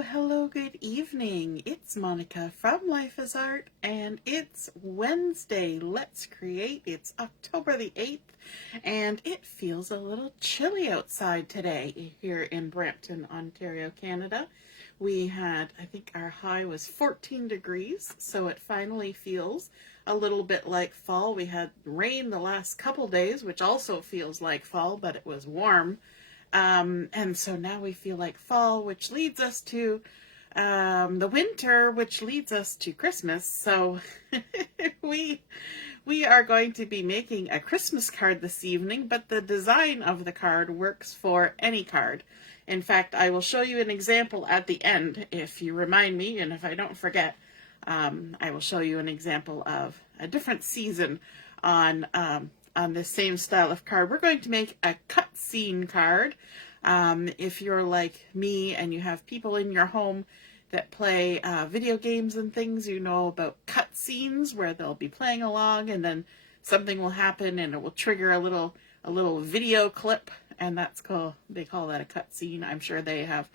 Hello, good evening. It's Monica from Life is Art, and it's Wednesday. Let's create. It's October the 8th, and it feels a little chilly outside today here in Brampton, Ontario, Canada. We had, I think our high was 14 degrees, so it finally feels a little bit like fall. We had rain the last couple days, which also feels like fall, but it was warm. And so now we feel like fall, which leads us to the winter, which leads us to Christmas. So we are going to be making a Christmas card this evening, but the design of the card works for any card. In fact, I will show you an example at the end if you remind me, and if I don't forget, I will show you an example of a different season on this same style of card. We're going to make a cut scene card. If you're like me and you have people in your home that play video games and things, you know about cut scenes where they'll be playing along and then something will happen and it will trigger a little video clip, and they call that a cut scene. I'm sure they have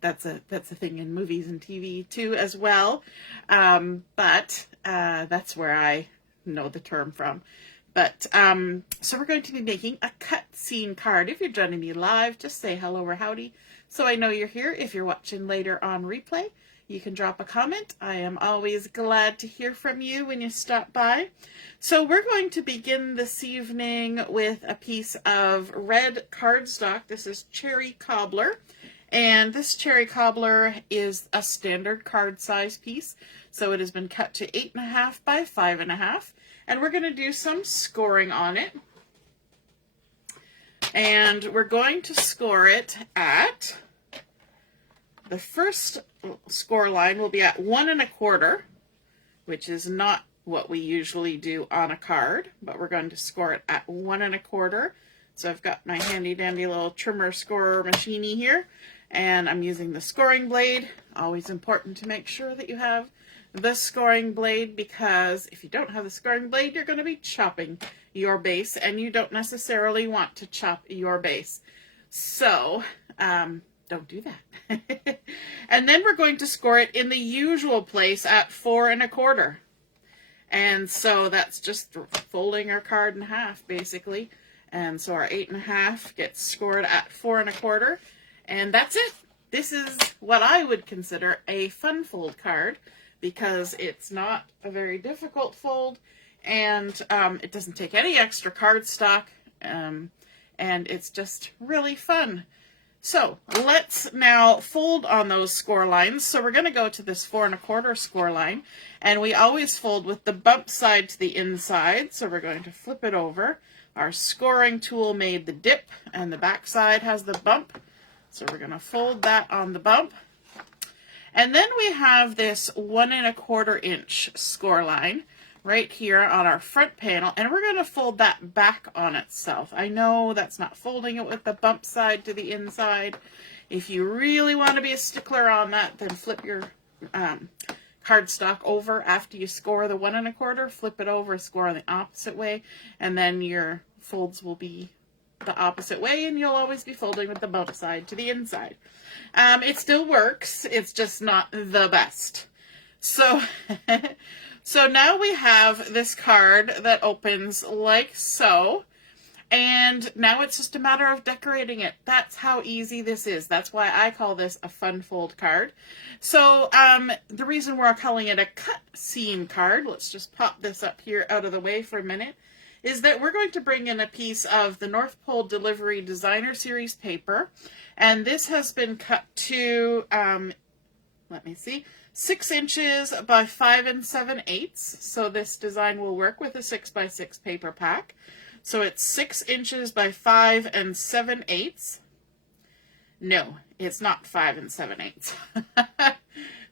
that's a thing in movies and TV too as well. But that's where I know the term from. But so we're going to be making a cut scene card. If you're joining me live, just say hello or howdy so I know you're here. If you're watching later on replay, you can drop a comment. I am always glad to hear from you when you stop by. So we're going to begin this evening with a piece of red cardstock. This is Cherry Cobbler, and this Cherry Cobbler is a standard card size piece. So it has been cut to 8.5 by 5.5, and we're going to do some scoring on it. And we're going to score it at, the first score line will be at 1 1/4, which is not what we usually do on a card, but we're going to score it at 1 1/4. So I've got my handy dandy little trimmer scorer machine-y here, and I'm using the scoring blade. Always important to make sure that you have the scoring blade, because if you don't have the scoring blade, you're going to be chopping your base, and you don't necessarily want to chop your base. So don't do that. And then we're going to score it in the usual place at 4 1/4. And so that's just folding our card in half, basically. And so our 8.5 gets scored at 4 1/4, and that's it. This is what I would consider a fun fold card, because it's not a very difficult fold, and it doesn't take any extra cardstock, and it's just really fun. So let's now fold on those score lines. So we're going to go to this 4 1/4 score line, and we always fold with the bump side to the inside. So we're going to flip it over. Our scoring tool made the dip, and the back side has the bump. So we're going to fold that on the bump. And then we have this 1 1/4 inch score line right here on our front panel, and we're going to fold that back on itself. I know that's not folding it with the bump side to the inside. If you really want to be a stickler on that, then flip your cardstock over after you score the 1 1/4, flip it over, score the opposite way, and then your folds will be the opposite way, and you'll always be folding with the bump side to the inside. It still works, it's just not the best. So, so now we have this card that opens like so, and now it's just a matter of decorating it. That's how easy this is. That's why I call this a fun fold card. So the reason we're calling it a cut scene card, let's just pop this up here out of the way for a minute, is that we're going to bring in a piece of the North Pole Delivery Designer Series paper, and this has been cut to, let me see, 6 inches by 5 7/8. So this design will work with a 6 by 6 paper pack. So it's 6 inches by 5 7/8. No, it's not 5 7/8.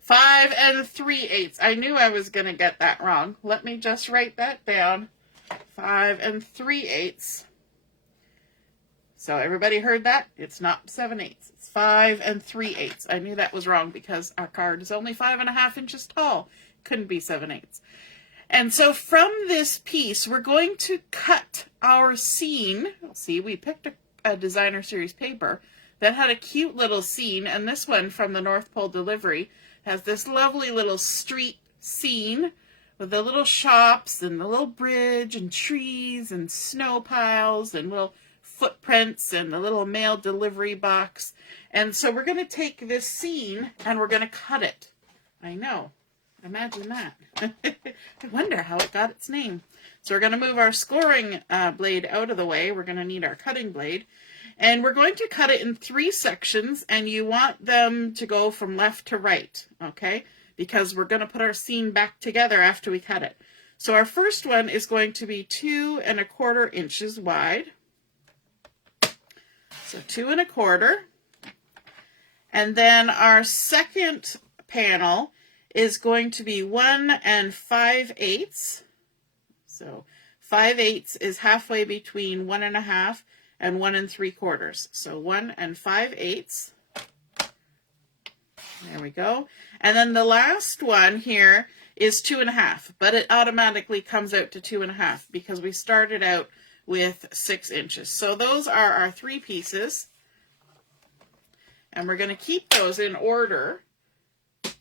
5 3/8. I knew I was going to get that wrong. Let me just write that down. 5 3/8. So everybody heard that? It's not 7/8. It's 5 3/8. I knew that was wrong because our card is only 5.5 inches tall. Couldn't be 7/8. And so from this piece, we're going to cut our scene. See, we picked a designer series paper that had a cute little scene, and this one from the North Pole Delivery has this lovely little street scene with the little shops and the little bridge and trees and snow piles and little footprints and the little mail delivery box. And so we're going to take this scene and we're going to cut it. I know. Imagine that. I wonder how it got its name. So we're going to move our scoring blade out of the way. We're going to need our cutting blade. And we're going to cut it in 3 sections, and you want them to go from left to right, okay? Because we're going to put our scene back together after we cut it. So our first one is going to be 2 1/4 inches wide. So 2 1/4. And then our second panel is going to be 1 5/8. So 5/8 is halfway between 1 1/2 and 1 3/4. So 1 5/8. There we go. And then the last one here is 2 1/2, but it automatically comes out to 2 1/2 because we started out with 6 inches. So those are our 3 pieces. And we're going to keep those in order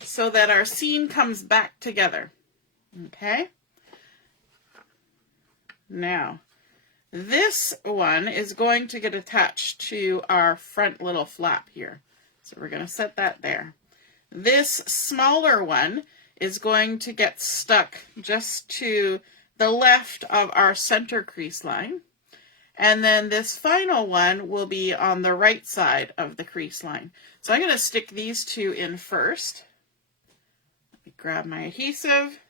so that our scene comes back together. Okay? Now, this one is going to get attached to our front little flap here. So we're going to set that there. This smaller one is going to get stuck just to the left of our center crease line. And then this final one will be on the right side of the crease line. So I'm going to stick these 2 in first. Let me grab my adhesive.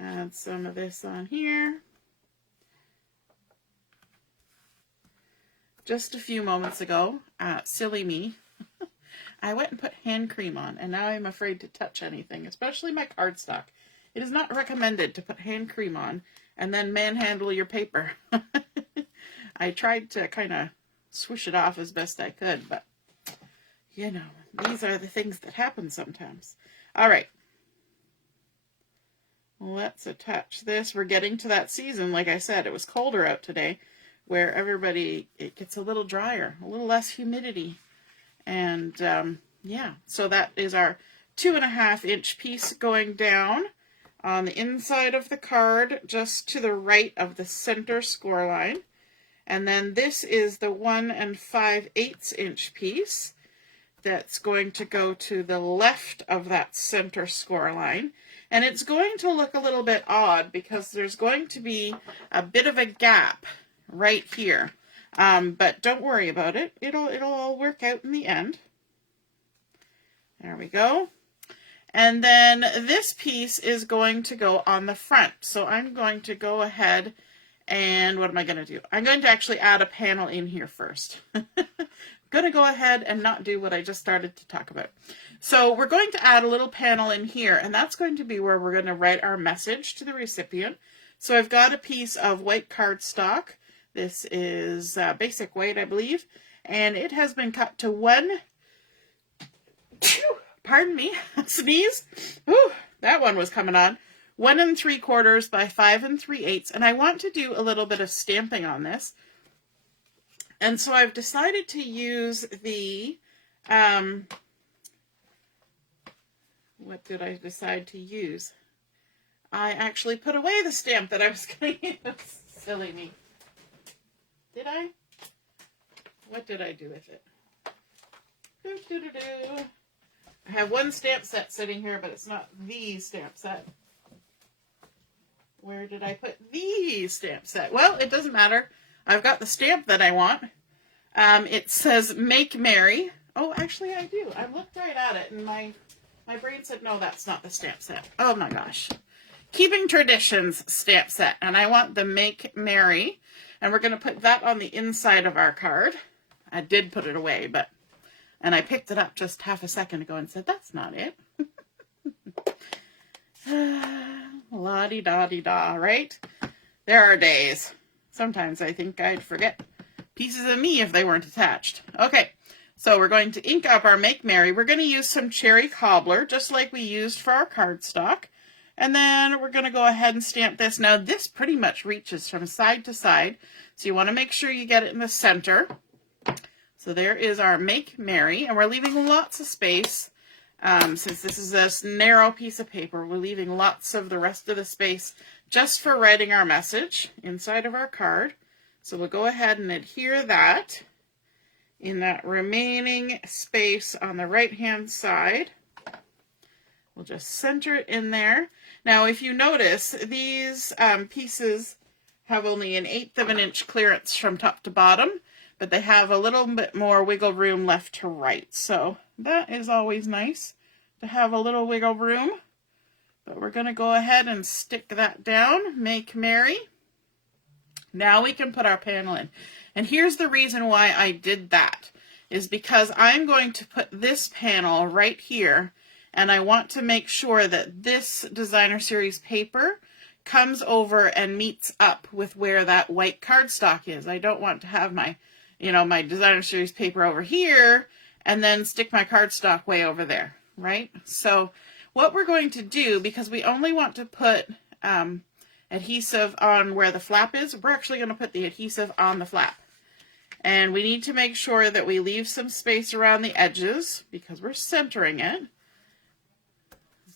Add some of this on here. Just a few moments ago, silly me, I went and put hand cream on, and now I'm afraid to touch anything, especially my cardstock. It is not recommended to put hand cream on and then manhandle your paper. I tried to kind of swoosh it off as best I could, but, you know, these are the things that happen sometimes. All right. Let's attach this. We're getting to that season, like I said, it was colder out today, where it gets a little drier, a little less humidity. And yeah, so that is our 2 1/2 inch piece going down on the inside of the card, just to the right of the center score line. And then this is the 1 5/8 inch piece that's going to go to the left of that center score line. And it's going to look a little bit odd because there's going to be a bit of a gap right here. But don't worry about it. It'll all work out in the end. There we go. And then this piece is going to go on the front. So I'm going to go ahead and what am I going to do? I'm going to actually add a panel in here first. I'm going to go ahead and not do what I just started to talk about. So we're going to add a little panel in here, and that's going to be where we're going to write our message to the recipient. So I've got a piece of white cardstock. This is basic white, I believe, and it has been cut to 1, pardon me, sneeze. Whew, that one was coming on. 1 3/4 by 5 3/8, and I want to do a little bit of stamping on this. And so I've decided to use the, what did I decide to use? I actually put away the stamp that I was going to use. Silly me. Did I? What did I do with it? I have one stamp set sitting here, but it's not the stamp set. Where did I put the stamp set? Well, it doesn't matter. I've got the stamp that I want. It says Make Merry. Oh, actually I do. I looked right at it and my brain said, no, that's not the stamp set. Oh my gosh. Keeping Traditions stamp set. And I want the Make Merry. And we're going to put that on the inside of our card. I did put it away, and I picked it up just half a second ago and said, that's not it. La-di-da-di-da, right? There are days. Sometimes I think I'd forget pieces of me if they weren't attached. Okay, so we're going to ink up our Make Merry. We're going to use some cherry cobbler, just like we used for our cardstock. And then we're going to go ahead and stamp this. Now this pretty much reaches from side to side, so you want to make sure you get it in the center. So there is our Make Merry, and we're leaving lots of space. Since this is a narrow piece of paper, we're leaving lots of the rest of the space just for writing our message inside of our card. So we'll go ahead and adhere that in that remaining space on the right-hand side. We'll just center it in there. Now, if you notice, these pieces have only 1/8 of an inch clearance from top to bottom, but they have a little bit more wiggle room left to right. So that is always nice to have a little wiggle room. But we're going to go ahead and stick that down, Make Merry. Now we can put our panel in. And here's the reason why I did that, is because I'm going to put this panel right here, and I want to make sure that this Designer Series paper comes over and meets up with where that white cardstock is. I don't want to have my, my Designer Series paper over here and then stick my cardstock way over there, right? So what we're going to do, because we only want to put adhesive on where the flap is, we're actually going to put the adhesive on the flap. And we need to make sure that we leave some space around the edges because we're centering it.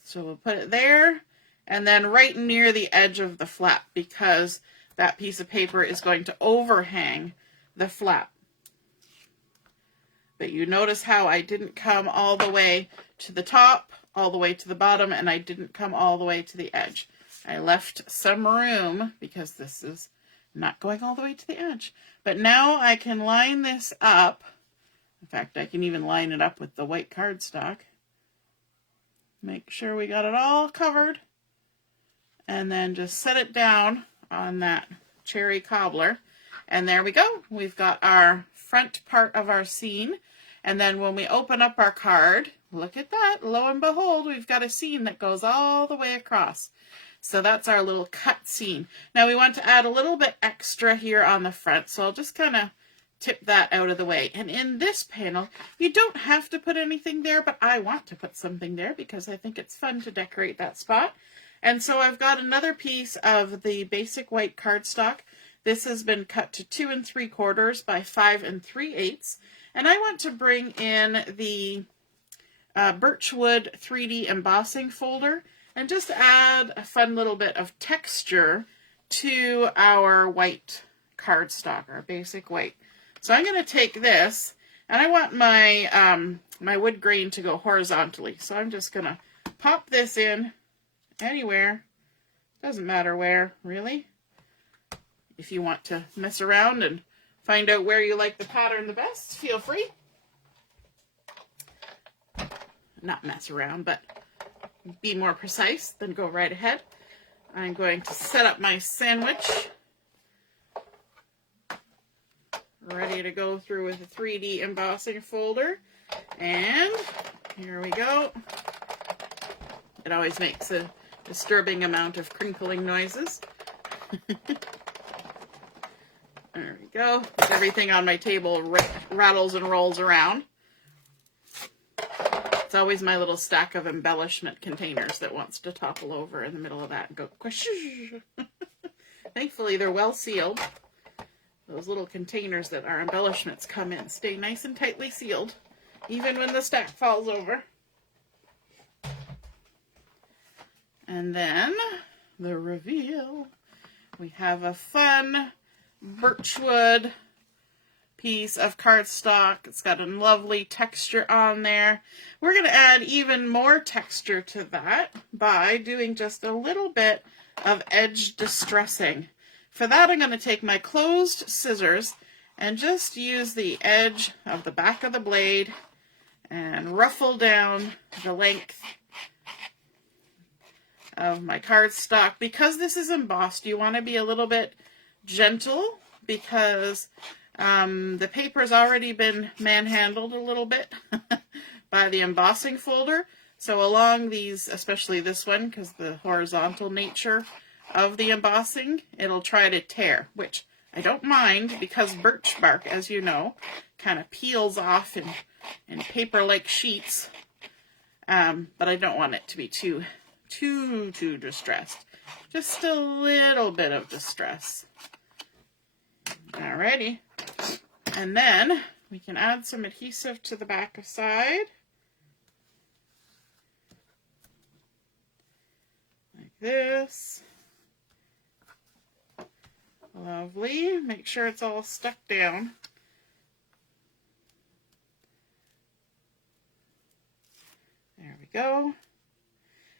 So we'll put it there and then right near the edge of the flap because that piece of paper is going to overhang the flap. But you notice how I didn't come all the way to the top, all the way to the bottom, and I didn't come all the way to the edge. I left some room because this is not going all the way to the edge. But now I can line this up. In fact, I can even line it up with the white cardstock. Make sure we got it all covered. And then just set it down on that cherry cobbler. And there we go. We've got our front part of our scene. And then when we open up our card, look at that. Lo and behold, we've got a scene that goes all the way across. So that's our little cut scene. Now we want to add a little bit extra here on the front. So I'll just kind of tip that out of the way. And in this panel, you don't have to put anything there, but I want to put something there because I think it's fun to decorate that spot. And so I've got another piece of the basic white cardstock. This has been cut to 2 3/4 by 5 3/8. And I want to bring in the Birch Wood 3D embossing folder and just add a fun little bit of texture to our white cardstock, our basic white. So I'm going to take this, and I want my my wood grain to go horizontally. So I'm just going to pop this in anywhere. Doesn't matter where, really. If you want to mess around and find out where you like the pattern the best, feel free. Not mess around, but be more precise, then go right ahead. I'm going to set up my sandwich. Ready to go through with a 3D embossing folder. And here we go. It always makes a disturbing amount of crinkling noises. There we go. Everything on my table rattles and rolls around. It's always my little stack of embellishment containers that wants to topple over in the middle of that and go quish. Thankfully, they're well sealed. Those little containers that our embellishments come in stay nice and tightly sealed, even when the stack falls over. And then the reveal. We have a fun Birch Wood piece of cardstock. It's got a lovely texture on there. We're going to add even more texture to that by doing just a little bit of edge distressing. For that, I'm going to take my closed scissors and just use the edge of the back of the blade and ruffle down the length of my cardstock. Because this is embossed, you want to be a little bit gentle because the paper's already been manhandled a little bit by the embossing folder. So along these, especially this one, because the horizontal nature of the embossing, it'll try to tear, which I don't mind because birch bark, as you know, kind of peels off in paper-like sheets. But I don't want it to be too too distressed. Just a little bit of distress. Alrighty. And then we can add some adhesive to the back side. Like this. Lovely. Make sure it's all stuck down. There we go.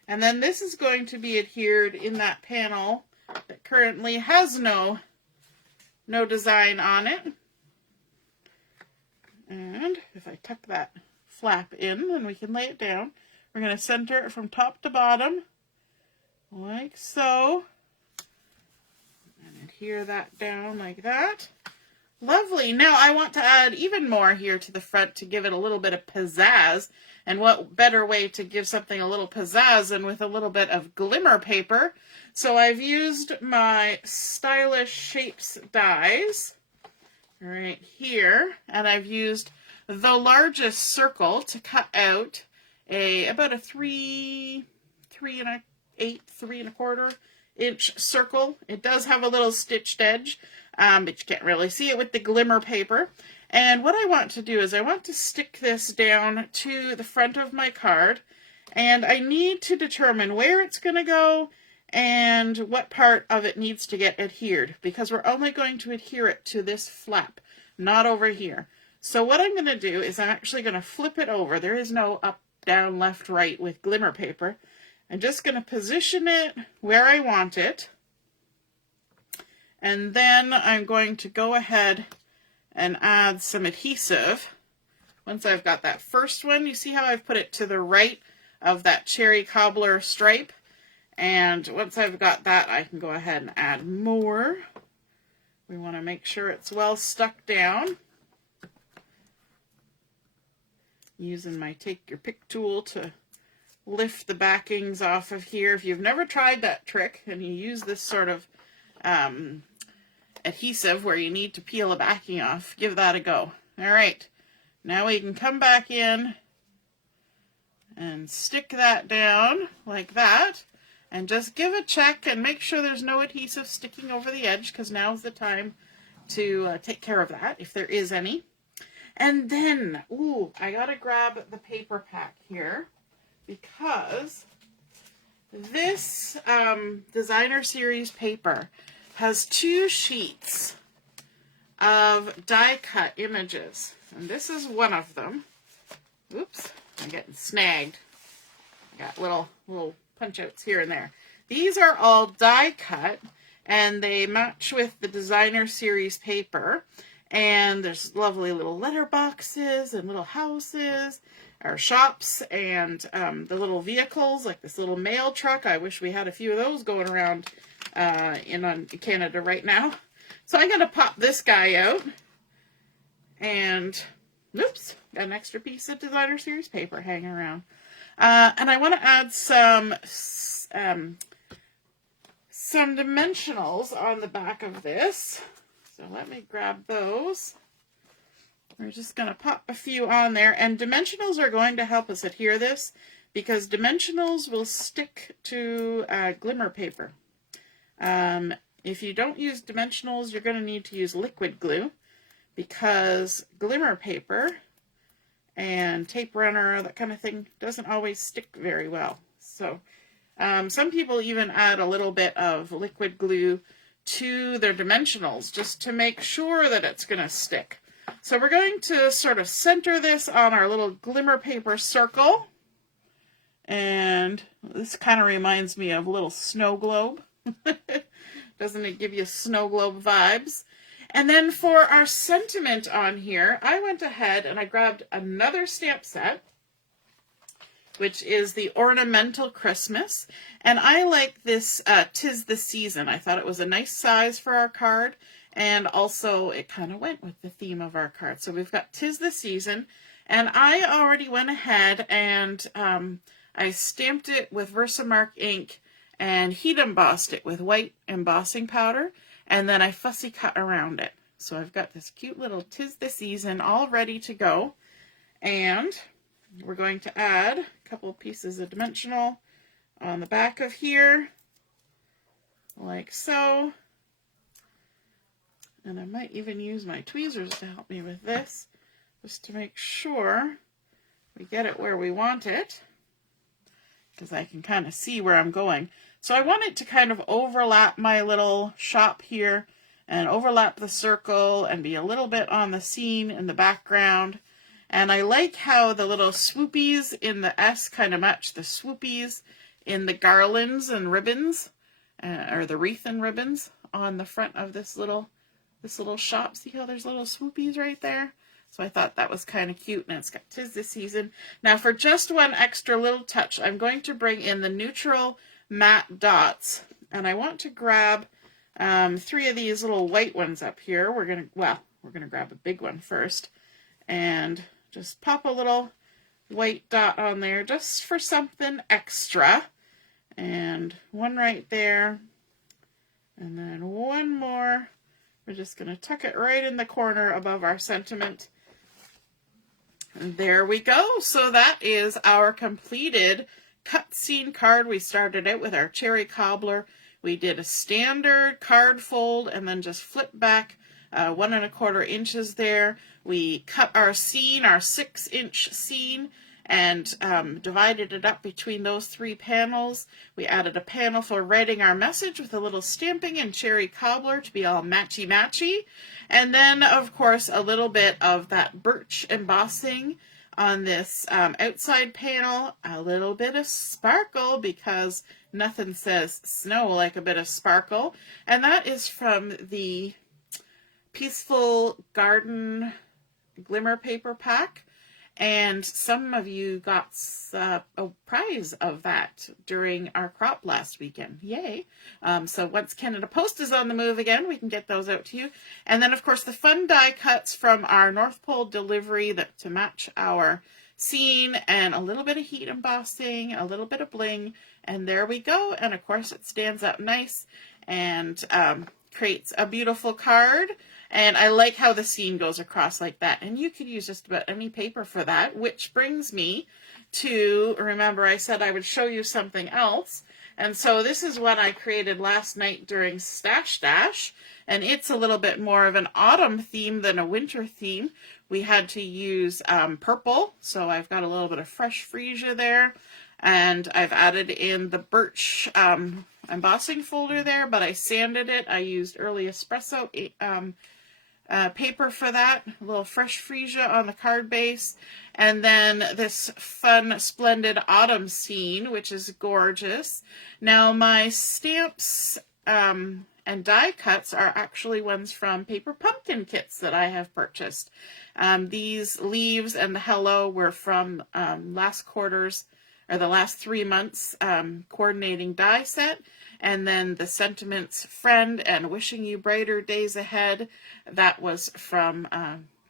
And then this is going to be adhered in that panel that currently has no design on it. And if I tuck that flap in, then we can lay it down. We're going to center it from top to bottom, like so. And adhere that down like that. Lovely. Now I want to add even more here to the front to give it a little bit of pizzazz. And what better way to give something a little pizzazz than with a little bit of glimmer paper. So I've used my Stylish Shapes dies right here, and I've used the largest circle to cut out about a 3 3/4 inch circle. It does have a little stitched edge, but you can't really see it with the glimmer paper. And what I want to do is I want to stick this down to the front of my card, and I need to determine where it's going to go and what part of it needs to get adhered, because we're only going to adhere it to this flap, not over here. So what I'm going to do is I'm actually going to flip it over. There is no up, down, left, right with glimmer paper. I'm just going to position it where I want it, and then I'm going to go ahead and add some adhesive. Once I've got that first one, you see how I've put it to the right of that cherry cobbler stripe? And once I've got that, I can go ahead and add more. We want to make sure it's well stuck down. Using my take your pick tool to lift the backings off of here. If you've never tried that trick and you use this sort of adhesive where you need to peel a backing off, give that a go. All right, now we can come back in and stick that down like that, and just give a check and make sure there's no adhesive sticking over the edge, because now's the time to take care of that if there is any. And then, ooh, I gotta grab the paper pack here, because this designer series paper has 2 sheets of die cut images, and this is one of them. Oops, I'm getting snagged. I got little punch outs here and there. These are all die cut, and they match with the designer series paper, and there's lovely little letter boxes and little houses or shops, and the little vehicles like this little mail truck. I wish we had a few of those going around in Canada right now. So I'm going to pop this guy out, and oops, got an extra piece of designer series paper hanging around. And I want to add some dimensionals on the back of this. So let me grab those. We're just going to pop a few on there, and dimensionals are going to help us adhere this, because dimensionals will stick to glimmer paper. If you don't use dimensionals, you're going to need to use liquid glue, because glimmer paper and tape runner, that kind of thing, doesn't always stick very well. So some people even add a little bit of liquid glue to their dimensionals just to make sure that it's going to stick. So we're going to sort of center this on our little glimmer paper circle. And this kind of reminds me of a little snow globe. Doesn't it give you snow globe vibes? And then for our sentiment on here, I went ahead and I grabbed another stamp set, which is the Ornamental Christmas. And I like this 'Tis the Season. I thought it was a nice size for our card, and also it kind of went with the theme of our card. So we've got 'Tis the Season, and I already went ahead and I stamped it with Versamark ink and heat embossed it with white embossing powder, and then I fussy cut around it. So I've got this cute little 'Tis the Season all ready to go, and we're going to add a couple of pieces of dimensional on the back of here, like so. And I might even use my tweezers to help me with this, just to make sure we get it where we want it, because I can kind of see where I'm going. So I want it to kind of overlap my little shop here, and overlap the circle, and be a little bit on the scene in the background. And I like how the little swoopies in the S kind of match the swoopies in the garlands and ribbons, or the wreath and ribbons on the front of this little shop. See how there's little swoopies right there? So I thought that was kind of cute, and it's got 'Tis the Season. Now for just one extra little touch, I'm going to bring in the neutral matte dots, and I want to grab 3 of these little white ones up here. We're gonna grab a big one first, and just pop a little white dot on there just for something extra, and one right there, and then one more. We're just going to tuck it right in the corner above our sentiment. And there we go. So that is our completed cut scene card. We started out with our cherry cobbler. We did a standard card fold and then just flip back 1 1/4 inches there. We cut our scene, our 6-inch scene, and divided it up between those 3 panels. We added a panel for writing our message with a little stamping and cherry cobbler to be all matchy-matchy. And then, of course, a little bit of that birch embossing on this outside panel. A little bit of sparkle, because nothing says snow like a bit of sparkle. And that is from the Peaceful Garden Glimmer paper pack. And some of you got a prize of that during our crop last weekend. Yay. So once Canada Post is on the move again, we can get those out to you. And then, of course, the fun die cuts from our North Pole delivery to match our scene, and a little bit of heat embossing, a little bit of bling. And there we go. And, of course, it stands up nice and creates a beautiful card. And I like how the scene goes across like that. And you could use just about any paper for that, which brings me to, remember I said I would show you something else. And so this is what I created last night during Stash Dash. And it's a little bit more of an autumn theme than a winter theme. We had to use purple. So I've got a little bit of fresh freesia there. And I've added in the birch embossing folder there, but I sanded it. I used early espresso paper for that, a little fresh freesia on the card base, and then this fun, splendid autumn scene, which is gorgeous. Now my stamps and die cuts are actually ones from paper pumpkin kits that I have purchased. These leaves and the hello were from last quarter's, or the last 3 months coordinating die set. And then the sentiments friend and wishing you brighter days ahead, that was from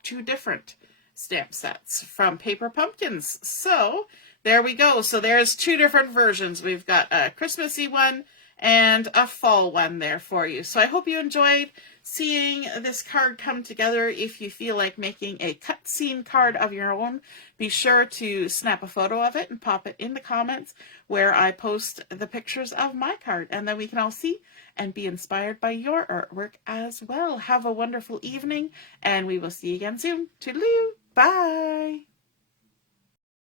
2 different stamp sets from Paper Pumpkins. So there we go. So there's 2 different versions. We've got a Christmassy one and a fall one there for you. So I hope you enjoyed seeing this card come together. If you feel like making a cut scene card of your own, be sure to snap a photo of it and pop it in the comments where I post the pictures of my card, and then we can all see and be inspired by your artwork as well. Have a wonderful evening, and we will see you again soon. Toodaloo! Bye!